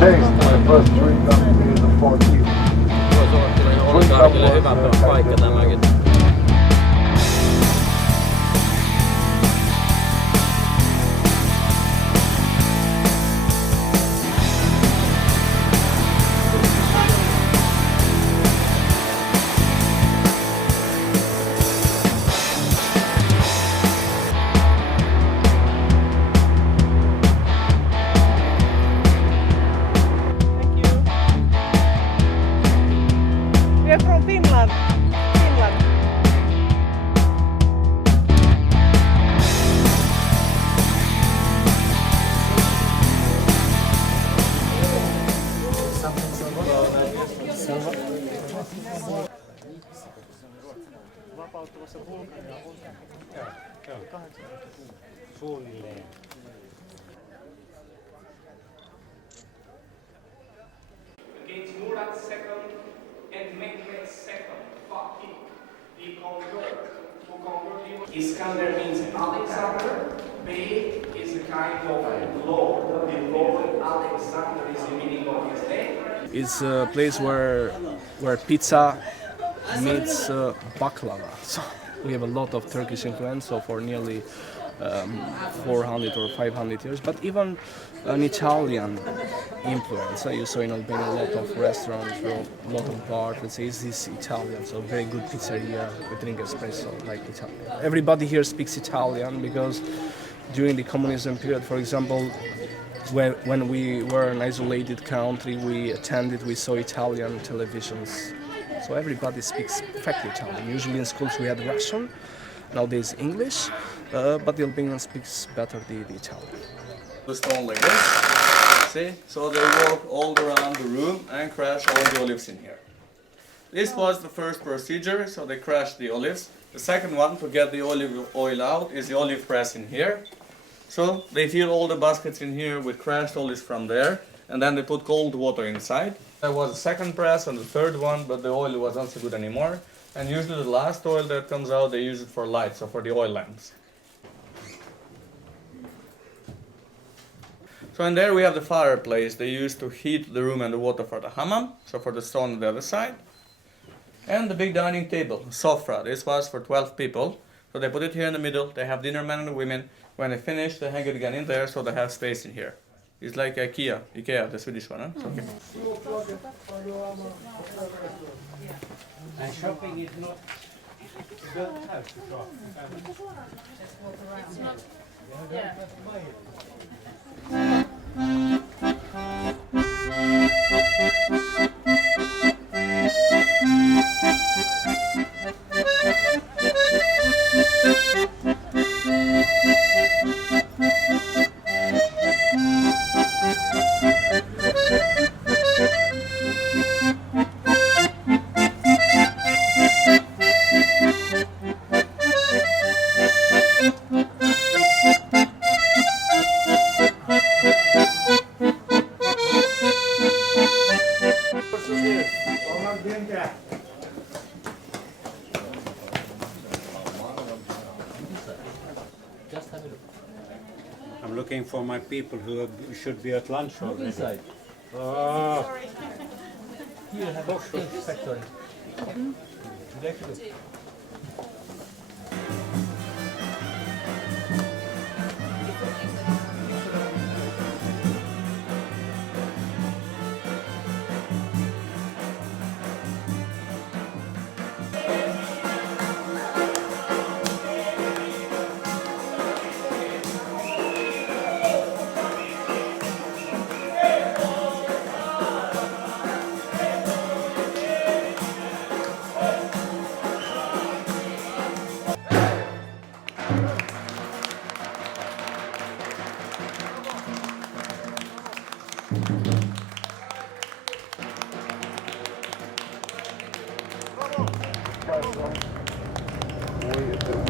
taste. My first drink got me the 14th. Voisi olla kyllä oligarkille hyvä paikka tämäkin. We are from Finland. Vapautuvassa Bulgaria on 80 suunnilleen. Against Murat second and Mehmed second, Fatih, the convert, who converted. Iskander means Alexander. Bey is a kind of lord. The lord Alexander is the meaning of his name. It's a place where pizza meets baklava. So we have a lot of Turkish influence, so for nearly 400 or 500 years, but even an Italian influence. You saw in Albania a lot of restaurants, a lot of bars. Let's say it's this Italian, so very good pizzeria. We drink espresso like Italian. Everybody here speaks Italian because during the communism period, for example, when we were an isolated country, we saw Italian televisions. So everybody speaks perfectly Italian. Usually in schools we had Russian, nowadays English, but the Albanian speaks better the Italian. The stone like this, see? So they walk all around the room and crash all the olives in here. This was the first procedure, so they crash the olives. The second one, to get the olive oil out, is the olive press in here. So they fill all the baskets in here with crushed olives from there, and then they put cold water inside. There was a second press and the third one, but the oil was not so good anymore. And usually the last oil that comes out, they use it for light, so for the oil lamps. So in there we have the fireplace they use to heat the room and the water for the hammam, so for the stone on the other side. And the big dining table, sofra. This was for 12 people. So they put it here in the middle, they have dinner men and women. When they finish, they hang it again in there, so they have space in here. It's like IKEA, the Swedish one, huh? It's okay. And shopping is not, you don't have to shop. It's not, yeah. I'm looking for my people who should be at lunch already. Inside. Oh, Here have a cake factory. Directly.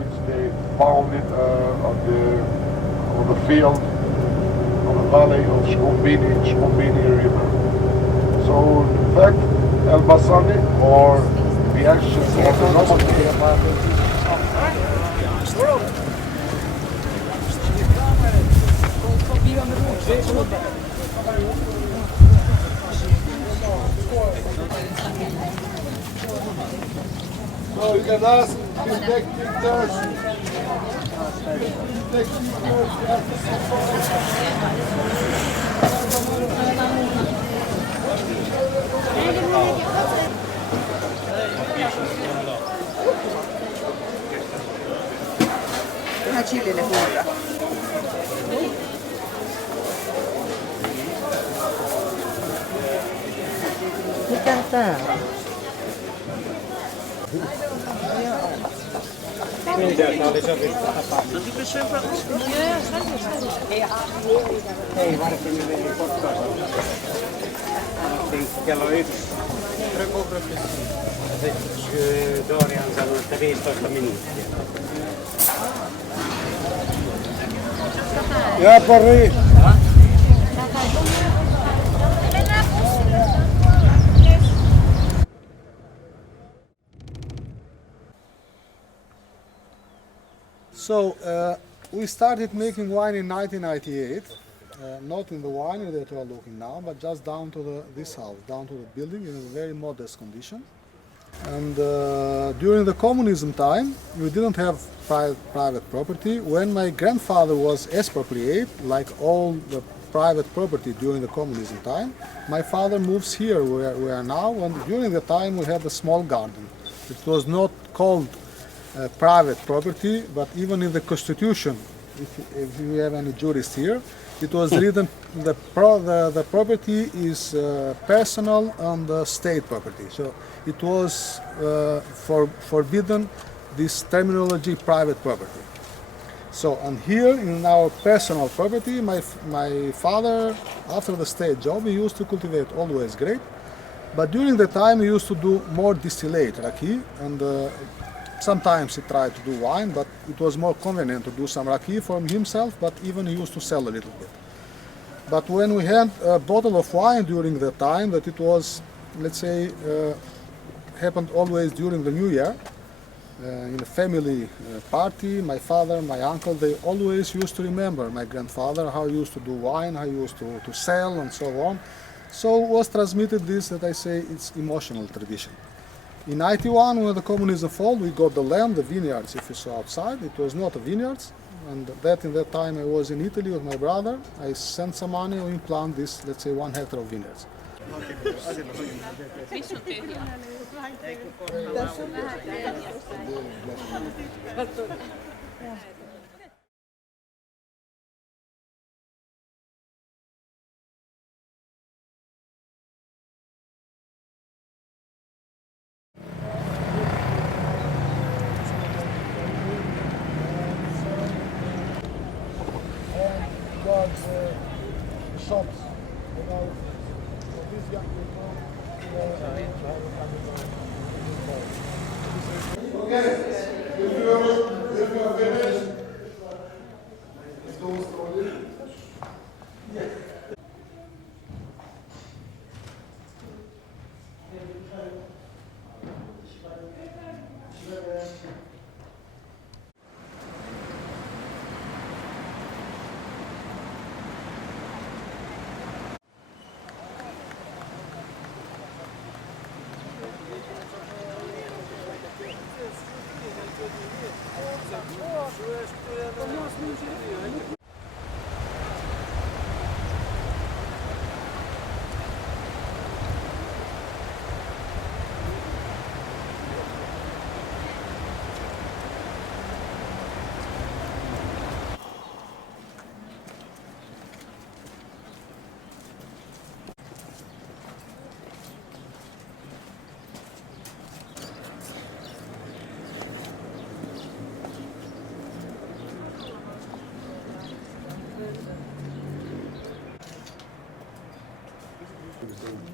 Which they found it on the field, on the valley of Skombini River. So in fact, El Basani, or the actions of the Roman So you can ask, you take pictures. You take pictures, you have to Vähän chillille huuda. Mitä tää on? Ei varsin meni kotkaan. Kello 1. Sitten Dorian sanoi, että 15 minuuttia. Ja pari. So we started making wine in 1998, not in the winery that we are looking now, but just down to this house, down to the building in a very modest condition. And during the communism time, we didn't have private property. When my grandfather was expropriated, like all the private property during the communism time, my father moves here where we are now, and during the time we had a small garden. It was not called private property, but even in the constitution, if you have any jurists here, it was written the property is personal and state property. So it was forbidden this terminology private property. So and here in our personal property, my father, after the state job, he used to cultivate always grape, but during the time he used to do more distillate raki, and sometimes he tried to do wine, but it was more convenient to do some raki for himself, but even he used to sell a little bit. But when we had a bottle of wine during the time that it was, let's say, happened always during the New Year, in a family party, my father, my uncle, they always used to remember my grandfather, how he used to do wine, how he used to sell and so on. So was transmitted this, that I say, it's emotional tradition. In 91, when the communism fell, we got the land, the vineyards, if you saw outside. It was not a vineyards, and that in that time I was in Italy with my brother. I sent some money and we plant this, let's say, 1 hectare of vineyards. Shops, you know, for these young people. Okay, if you are finished, those only.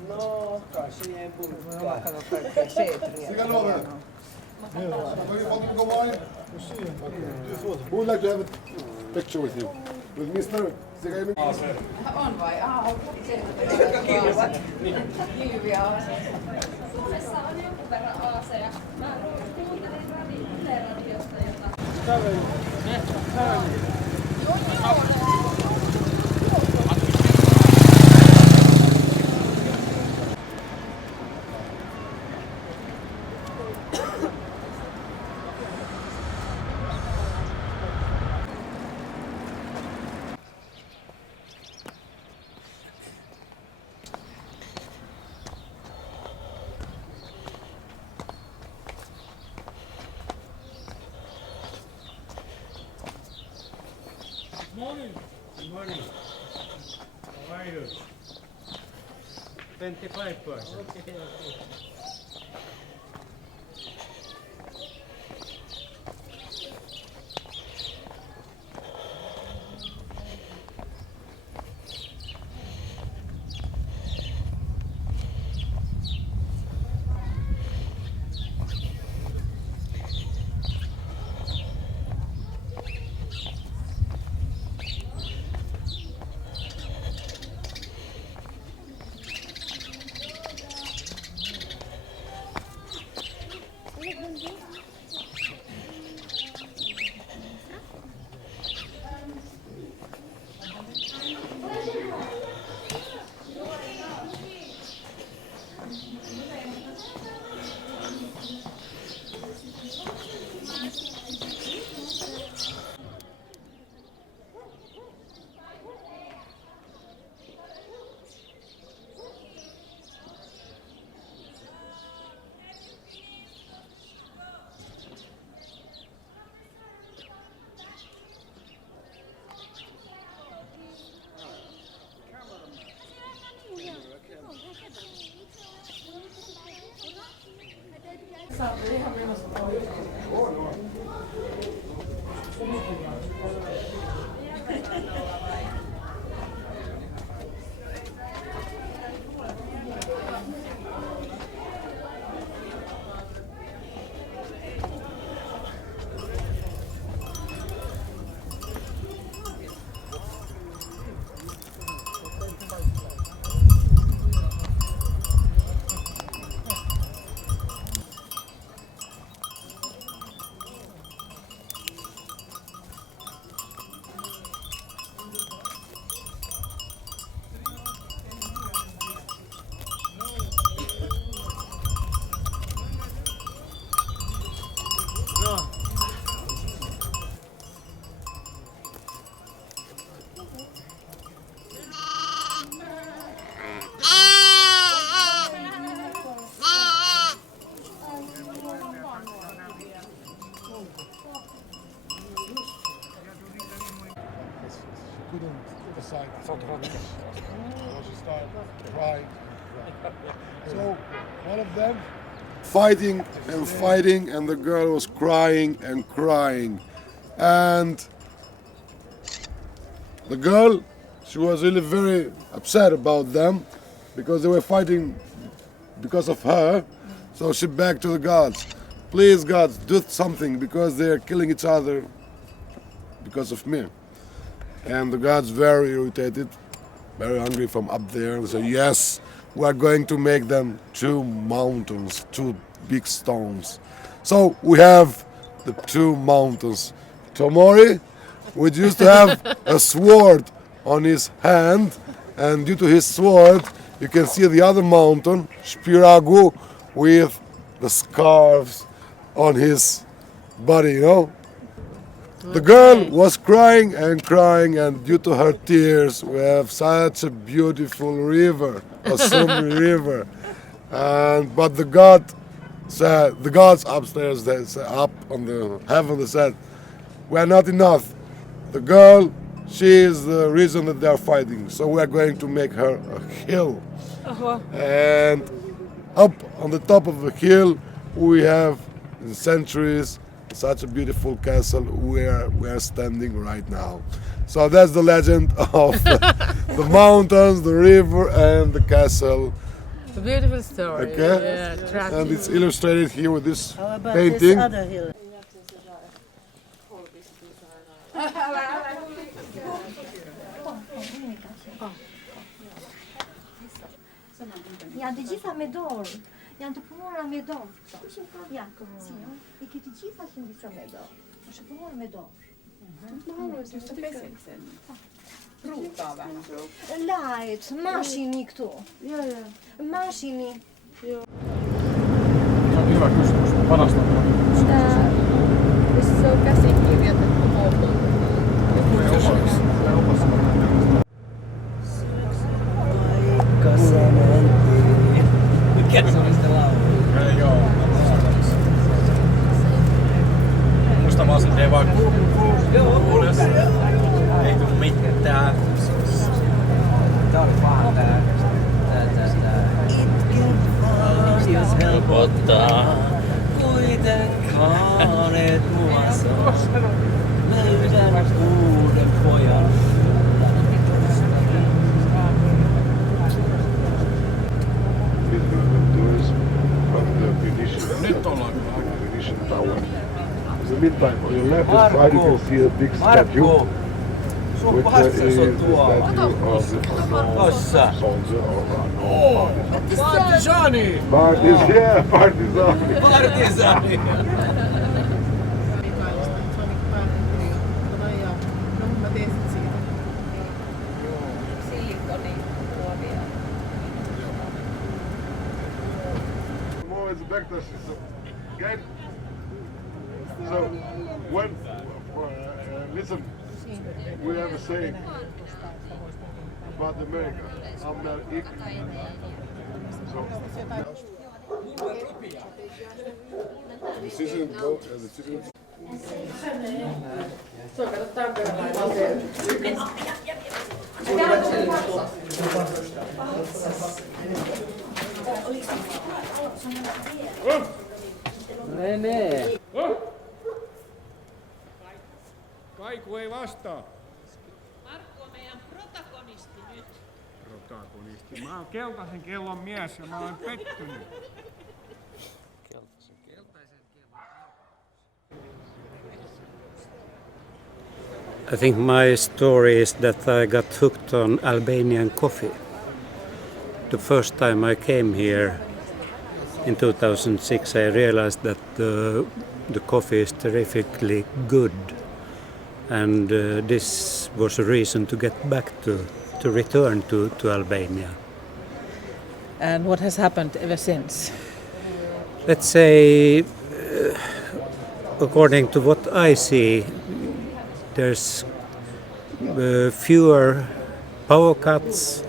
No, kai siihen ei puhukaan. Mä katson kaikkea seetriä. Who would like to have a picture with you? With Mr. Sigaimi? On vai? Kilviä. Kilviä aaseja. Suomessa on jonkun verran aaseja. Mä kuuntelin radiosta jotain. Good morning. How are you? 25%. Okay. Couldn't decide. So she started crying. So one of them fighting and fighting, and the girl was crying and crying, and the girl, she was really very upset about them because they were fighting because of her. So she begged to the gods, please gods, do something because they are killing each other because of me. And the gods, very irritated, very angry from up there, they say, yes, we are going to make them 2 mountains, 2 big stones. So we have the 2 mountains. Tomori, which used to have a sword on his hand, and due to his sword, you can see the other mountain, Spiragu, with the scarves on his body, you know. The girl was crying and crying, and due to her tears, we have such a beautiful river, a Sumi river. But the gods upstairs, they said, up on the heaven, they said, we are not enough. The girl, she is the reason that they are fighting. So we are going to make her a hill. And up on the top of the hill, we have in centuries such a beautiful castle where we are standing right now. So that's the legend of the mountains, the river, and the castle. A beautiful story. Okay, Yeah, and it's illustrated here with this How about painting. this other hill? Ja hade gifat med dem. Jag inte pomora med dem. Ja, sì. E che ti gifa sin gifta med dem. Jag pomora med dem. Pruuttaa vähän. Lait, mashini tu. Mashini. Se on hyvä kysymys. Parasta Se on käsikirjoitettu muoto. Mikä se oli sitä laulua? Joo. Muista vaan, että ei vaan kuules. Ei tuu mitään. tää oli paha tää. Jos helpottaa, kuitenkaan et mua saa. Löydän uuden pojan. Nyt ollaan Venetian tower. In the meantime, on your left hand side you can see a big statue. Which is the statue of the unknown soldier or unknown Partisani! Partisani! Partisani! More is back to okay? So, when, listen, we have a saying about America. America. So, this isn't boat, this isn't. Menee. Kaiku ei vastaa. Markku on meidän protagonisti nyt. Protagonisti. Mä oon keltaisen kellon mies ja mä oon pettynyt. I think my story is that I got hooked on Albanian coffee. The first time I came here in 2006, I realized that the coffee is terrifically good, and this was a reason to get back to return to Albania. And what has happened ever since? Let's say, according to what I see, there's fewer power cuts.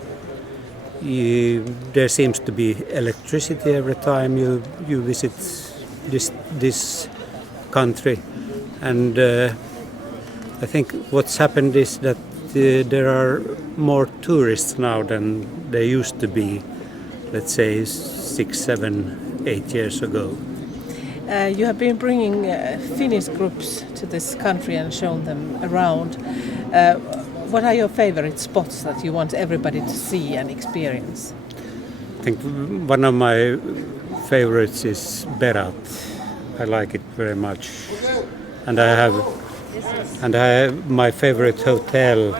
There seems to be electricity every time you visit this country, and I think what's happened is that there are more tourists now than there used to be, let's say 6, 7, 8 years ago. You have been bringing Finnish groups to this country and shown them around. What are your favorite spots that you want everybody to see and experience? I think one of my favorites is Berat. I like it very much, and my favorite hotel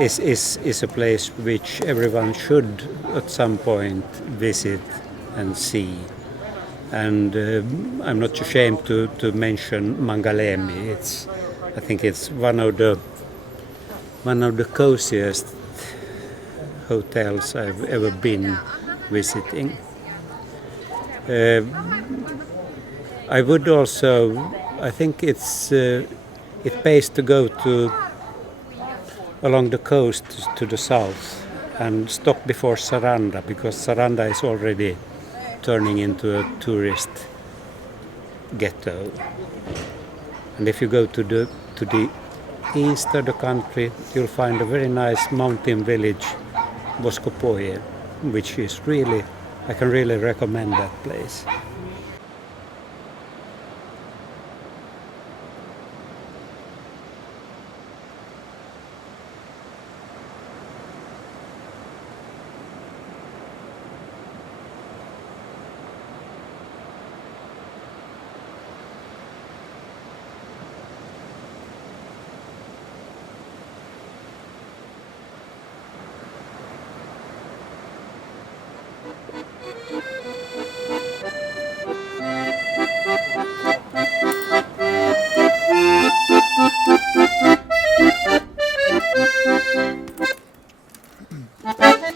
is a place which everyone should at some point visit and see. And I'm not ashamed to mention Mangalemi. I think it's one of the coziest hotels I've ever been visiting. I would also, I think it pays to go along the coast to the south and stop before Saranda, because Saranda is already turning into a tourist ghetto. And if you go to the east of the country, you'll find a very nice mountain village, Voskopoje, which is really, I can really recommend that place.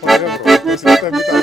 Pari euroa, ei sitä mitään